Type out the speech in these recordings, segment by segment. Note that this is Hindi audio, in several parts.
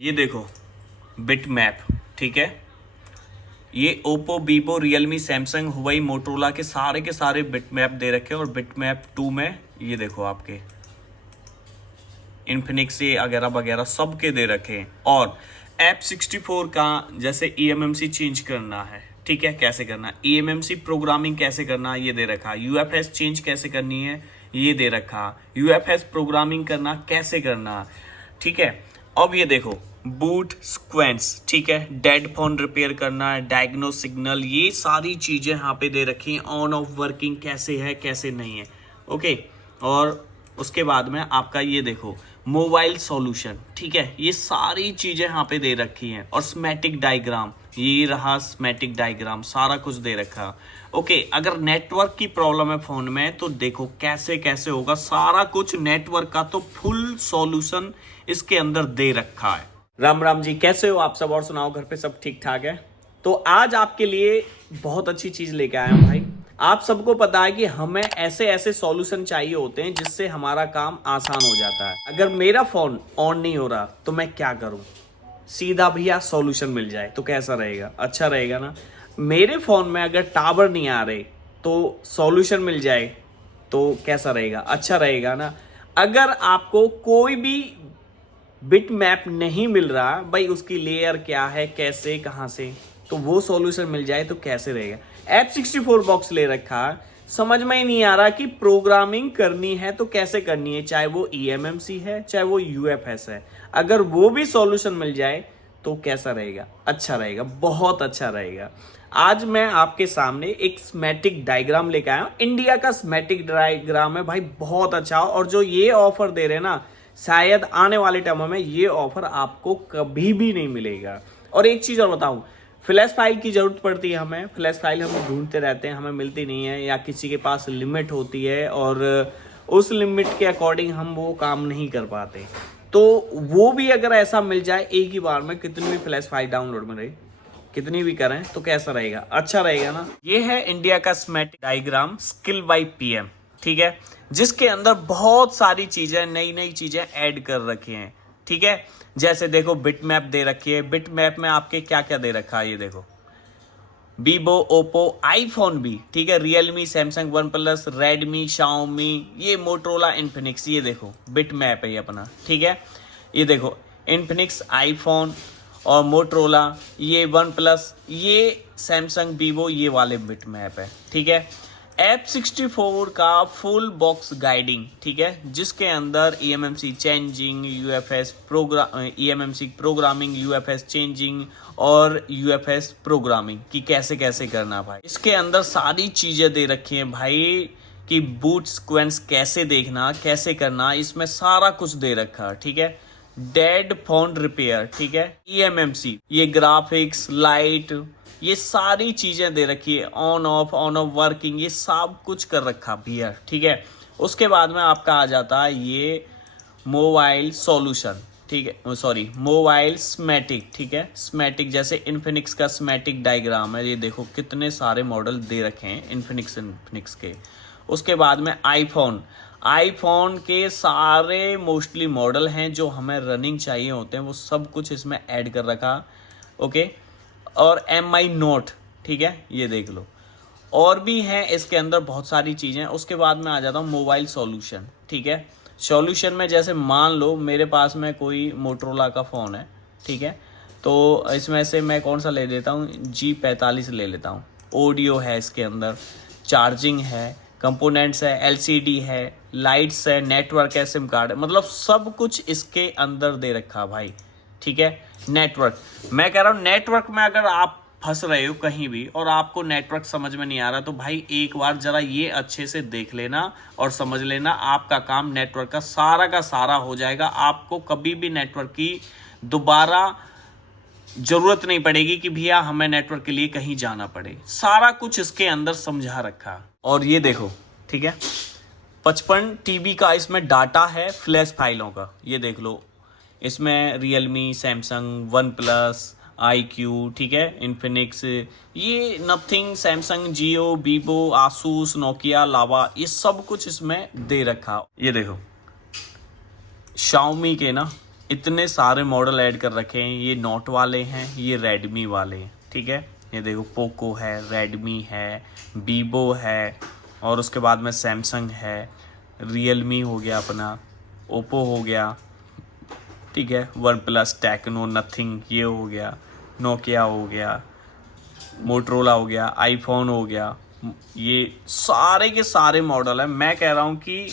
ये देखो बिट मैप, ठीक है। ये ओप्पो, वीवो, रियलमी, सैमसंग, हुआई, मोटरोला के सारे बिट मैप दे रखे हैं। और बिट मैप 2 में ये देखो आपके इन्फिनिक्स वगैरह वगैरह सबके दे रखे हैं। और F64 का जैसे eMMC चेंज करना है, ठीक है, कैसे करना है, eMMC प्रोग्रामिंग कैसे करना है ये दे रखा, UFS चेंज कैसे करनी है ये दे रखा, UFS प्रोग्रामिंग करना कैसे करना, ठीक है। अब ये देखो बूट सीक्वेंस, ठीक है, डेड फोन रिपेयर करना है, डायग्नो सिग्नल, ये सारी चीजें यहाँ पे दे रखी हैं। ऑन ऑफ वर्किंग कैसे है कैसे नहीं है, ओके। और उसके बाद में आपका ये देखो मोबाइल सॉल्यूशन, ठीक है, ये सारी चीजें यहाँ पे दे रखी हैं। और स्मेटिक डायग्राम, ये रहा स्मेटिक डायग्राम, सारा कुछ दे रखा, ओके। अगर नेटवर्क की प्रॉब्लम है फोन में तो देखो कैसे कैसे होगा, सारा कुछ नेटवर्क का तो फुल सॉल्यूशन इसके अंदर दे रखा है। राम राम जी, कैसे हो आप सब, और सुनाओ घर पे सब ठीक ठाक है। तो आज आपके लिए बहुत अच्छी चीज लेके आया हूं भाई। आप सबको पता है कि हमें ऐसे ऐसे सॉल्यूशन चाहिए होते हैं जिससे हमारा काम आसान हो जाता है। अगर मेरा फोन ऑन नहीं हो रहा तो मैं क्या करूं, सीधा भैया सॉल्यूशन मिल जाए तो कैसा रहेगा, अच्छा रहेगा ना। मेरे फोन में अगर टावर नहीं आ रहे तो सॉल्यूशन मिल जाए तो कैसा रहेगा, अच्छा रहेगा ना। अगर आपको कोई भी बिट मैप नहीं मिल रहा भाई, उसकी लेयर क्या है, कैसे, कहां से, तो वो सॉल्यूशन मिल जाए तो कैसे रहेगा। F64 बॉक्स ले रखा, समझ में ही नहीं आ रहा कि प्रोग्रामिंग करनी है तो कैसे करनी है, चाहे वो eMMC है चाहे वो UFS है। अगर वो भी सॉल्यूशन मिल जाए तो कैसा रहेगा, अच्छा रहेगा, बहुत अच्छा रहेगा। आज मैं आपके सामने एक स्मेटिक डायग्राम लेकर आया हूं। इंडिया का स्मेटिक डायग्राम है भाई, बहुत अच्छा। और जो ये ऑफर दे रहे हैं ना, शायद आने वाले टाइम में ये ऑफर आपको कभी भी नहीं मिलेगा। और एक चीज और बताऊं, फ्लैश फाइल की जरूरत पड़ती है हमें, फ्लैश फाइल हम ढूंढते रहते हैं, हमें मिलती नहीं है, या किसी के पास लिमिट होती है और उस लिमिट के अकॉर्डिंग हम वो काम नहीं कर पाते। तो वो भी अगर ऐसा मिल जाए एक ही बार में, कितनी भी फ्लैश फाइल डाउनलोड में रहे, कितनी भी करें तो कैसा रहेगा, अच्छा रहेगा ना। ये है इंडिया का schematic diagram skill by PM, ठीक है, जिसके अंदर बहुत सारी चीजें, नई नई चीजें ऐड कर रखी हैं, ठीक है। जैसे देखो बिट मैप दे रखी है, बिट मैप में आपके क्या क्या दे रखा है, ये देखो वीवो, ओप्पो, आईफोन भी, ठीक है, Realme, Samsung, one plus, Redmi, Xiaomi, ये मोटरोला, इन्फिनिक्स, ये देखो बिट मैप है ये अपना, ठीक है। ये देखो इन्फिनिक्स, आईफोन और मोटरोला, ये वन प्लस, ये सैमसंग, वीवो, ये वाले बिट मैप है, ठीक है। F64 का फुल बॉक्स गाइडिंग, ठीक है, जिसके अंदर eMMC changing, UFS program, eMMC programming, UFS changing और UFS प्रोग्रामिंग की कैसे कैसे करना भाई। इसके अंदर सारी चीजें दे रखी हैं भाई, कि बूट सीक्वेंस कैसे देखना, कैसे करना, इसमें सारा कुछ दे रखा, ठीक है। डेड फोन रिपेयर, ठीक है, eMMC, ये ग्राफिक्स, लाइट, ये सारी चीजें दे रखी है, ऑन ऑफ वर्किंग, ये सब कुछ कर रखा भैया, ठीक है। उसके बाद में आपका आ जाता है ये मोबाइल सॉल्यूशन, ठीक है, सॉरी मोबाइल स्मेटिक, ठीक है, स्मेटिक जैसे इन्फिनिक्स का स्मेटिक डायग्राम है, ये देखो कितने सारे मॉडल दे रखे हैं इन्फिनिक्स के। उसके बाद में आईफोन के सारे मोस्टली मॉडल हैं जो हमें रनिंग चाहिए होते हैं, वो सब कुछ इसमें ऐड कर रखा, ओके। और MI नोट, ठीक है, ये देख लो, और भी हैं इसके अंदर बहुत सारी चीज़ें। उसके बाद में आ जाता हूँ मोबाइल सॉल्यूशन, ठीक है। सॉल्यूशन में जैसे मान लो मेरे पास में कोई मोटरोला का फ़ोन है, ठीक है, तो इसमें से मैं कौन सा ले लेता हूँ, G45 ले लेता हूँ। ऑडियो है इसके अंदर, चार्जिंग है, कंपोनेंट्स है, LCD है, लाइट्स है, नेटवर्क है, सिम कार्ड है, मतलब सब कुछ इसके अंदर दे रखा भाई, ठीक है। नेटवर्क, मैं कह रहा हूँ नेटवर्क में अगर आप फंस रहे हो कहीं भी और आपको नेटवर्क समझ में नहीं आ रहा, तो भाई एक बार जरा ये अच्छे से देख लेना और समझ लेना, आपका काम नेटवर्क का सारा हो जाएगा। आपको कभी भी नेटवर्क की दोबारा जरूरत नहीं पड़ेगी कि भैया हमें नेटवर्क के लिए कहीं जाना पड़े, सारा कुछ इसके अंदर समझा रखा। और ये देखो, ठीक है, 55 TB का इसमें डाटा है फ्लैश फाइलों का, ये देख लो, इसमें Realme, Samsung, one plus, IQ, ठीक है, इन्फिनिक्स, ये नथिंग, सैमसंग, जियो, वीवो, आसूस, नोकिया, लावा, ये सब कुछ इसमें दे रखा। ये देखो शाओमी के ना इतने सारे मॉडल ऐड कर रखे हैं। ये नोट वाले हैं, ये रेडमी वाले हैं, ठीक है। ये देखो पोको है, रेडमी है, वीवो है, और उसके बाद में सैमसंग है, रियलमी हो गया अपना, ओप्पो हो गया, ठीक है, वन प्लस, टेक्नो, नथिंग ये हो गया, नोकिया हो गया, मोटरोला हो गया, आईफोन हो गया। ये सारे के सारे मॉडल हैं। मैं कह रहा हूँ कि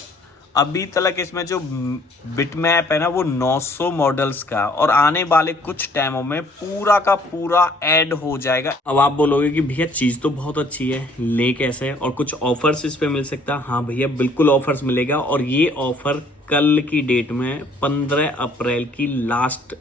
अभी तक इसमें जो बिटमैप है ना वो 900 मॉडल्स का, और आने वाले कुछ टाइमों में पूरा का पूरा ऐड हो जाएगा। अब आप बोलोगे कि भैया चीज़ तो बहुत अच्छी है, ले कैसे, और कुछ ऑफर्स इस पे मिल सकता है। हाँ भैया बिल्कुल ऑफर्स मिलेगा, और ये ऑफर कल की डेट में 15 अप्रैल की लास्ट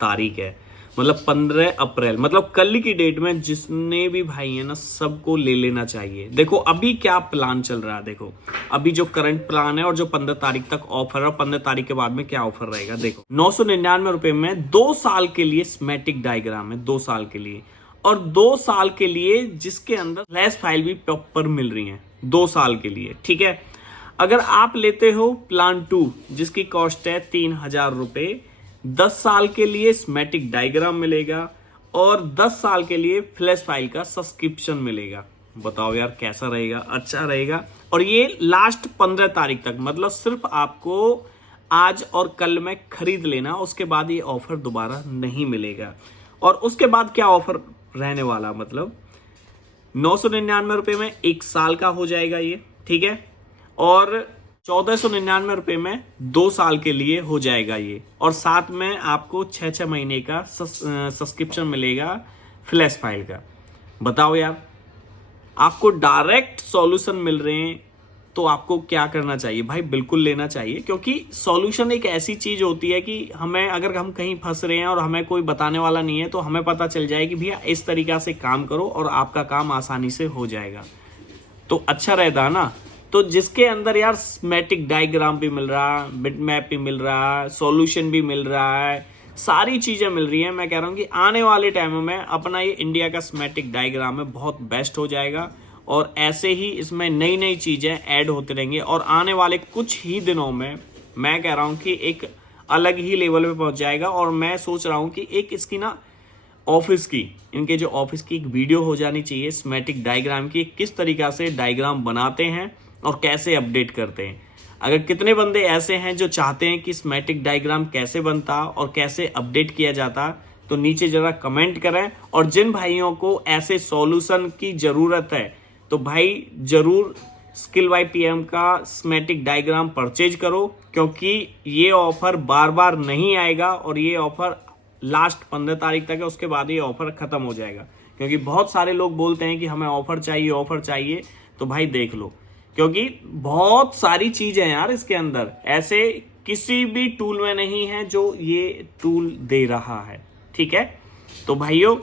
तारीख है। मतलब 15 अप्रैल, मतलब कल की डेट में जिसने भी भाई है ना सबको ले लेना चाहिए। देखो अभी क्या प्लान चल रहा है, देखो अभी जो करंट प्लान है और जो 15 तारीख तक ऑफर है, और 15 तारीख के बाद में क्या ऑफर रहेगा। देखो 999 रुपए में 2 साल के लिए स्मेटिक डायग्राम है, 2 साल के लिए, और 2 साल के लिए जिसके अंदर फ्लैश फाइल भी प्रॉपर मिल रही है 2 साल के लिए, ठीक है। अगर आप लेते हो प्लान 2 जिसकी कॉस्ट है 3000 रुपए, 10 साल के लिए स्मेटिक डायग्राम मिलेगा और 10 साल के लिए फ्लैश फाइल का सब्सक्रिप्शन मिलेगा। बताओ यार कैसा रहेगा, अच्छा रहेगा। और ये लास्ट 15 तारीख तक, मतलब सिर्फ आपको आज और कल में खरीद लेना, उसके बाद ये ऑफर दोबारा नहीं मिलेगा। और उसके बाद क्या ऑफर रहने वाला, मतलब 999 रुपए में 1 साल का हो जाएगा ये, ठीक है, और 1499 रुपए में 2 साल के लिए हो जाएगा ये, और साथ में आपको 6 महीने का सब्सक्रिप्शन मिलेगा फ्लैश फाइल का। बताओ यार, आपको डायरेक्ट सॉल्यूशन मिल रहे हैं तो आपको क्या करना चाहिए भाई, बिल्कुल लेना चाहिए। क्योंकि सॉल्यूशन एक ऐसी चीज होती है कि हमें, अगर हम कहीं फंस रहे हैं और हमें कोई बताने वाला नहीं है, तो हमें पता चल जाए कि भैया इस तरीका से काम करो और आपका काम आसानी से हो जाएगा, तो अच्छा रहता ना। तो जिसके अंदर यार स्मेटिक डायग्राम भी मिल रहा है, बिटमैप भी मिल रहा है, सॉल्यूशन भी मिल रहा है, सारी चीजें मिल रही हैं, मैं कह रहा हूँ कि आने वाले टाइमों में अपना ये इंडिया का स्मेटिक डायग्राम है बहुत बेस्ट हो जाएगा। और ऐसे ही इसमें नई नई चीजें ऐड होते रहेंगे, और आने वाले कुछ ही दिनों में मैं कह रहा हूँ कि एक अलग ही लेवल पे पहुंच जाएगा। और मैं सोच रहा हूँ कि एक इसकी ना ऑफिस की, इनके जो ऑफिस की एक वीडियो हो जानी चाहिए स्मेटिक डायग्राम की, किस तरीका से डायग्राम बनाते हैं और कैसे अपडेट करते हैं। अगर कितने बंदे ऐसे हैं जो चाहते हैं कि स्मेटिक डायग्राम कैसे बनता और कैसे अपडेट किया जाता, तो नीचे जरा कमेंट करें। और जिन भाइयों को ऐसे सॉल्यूशन की जरूरत है तो भाई जरूर स्किल बाय पीएम का स्मेटिक डायग्राम परचेज करो, क्योंकि ये ऑफर बार बार नहीं आएगा, और ये ऑफर लास्ट 15 तारीख तक है, उसके बाद ये ऑफर खत्म हो जाएगा। क्योंकि बहुत सारे लोग बोलते हैं कि हमें ऑफर चाहिए, ऑफर चाहिए, तो भाई देख लो, क्योंकि बहुत सारी चीजें हैं यार इसके अंदर, ऐसे किसी भी टूल में नहीं है जो ये टूल दे रहा है, ठीक है। तो भाइयों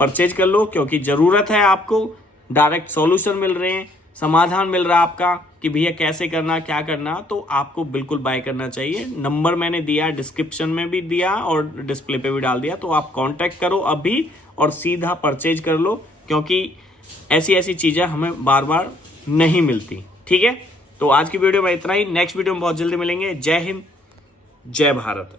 परचेज कर लो, क्योंकि जरूरत है आपको। डायरेक्ट सॉल्यूशन मिल रहे हैं, समाधान मिल रहा है आपका कि भैया कैसे करना, क्या करना, तो आपको बिल्कुल बाय करना चाहिए। नंबर मैंने दिया, डिस्क्रिप्शन में भी दिया और डिस्प्ले पे भी डाल दिया, तो आप कांटेक्ट करो अभी और सीधा परचेज कर लो, क्योंकि ऐसी ऐसी चीजें हमें बार बार नहीं मिलती, ठीक है। तो आज की वीडियो में इतना ही, नेक्स्ट वीडियो में बहुत जल्दी मिलेंगे। जय हिंद, जय भारत।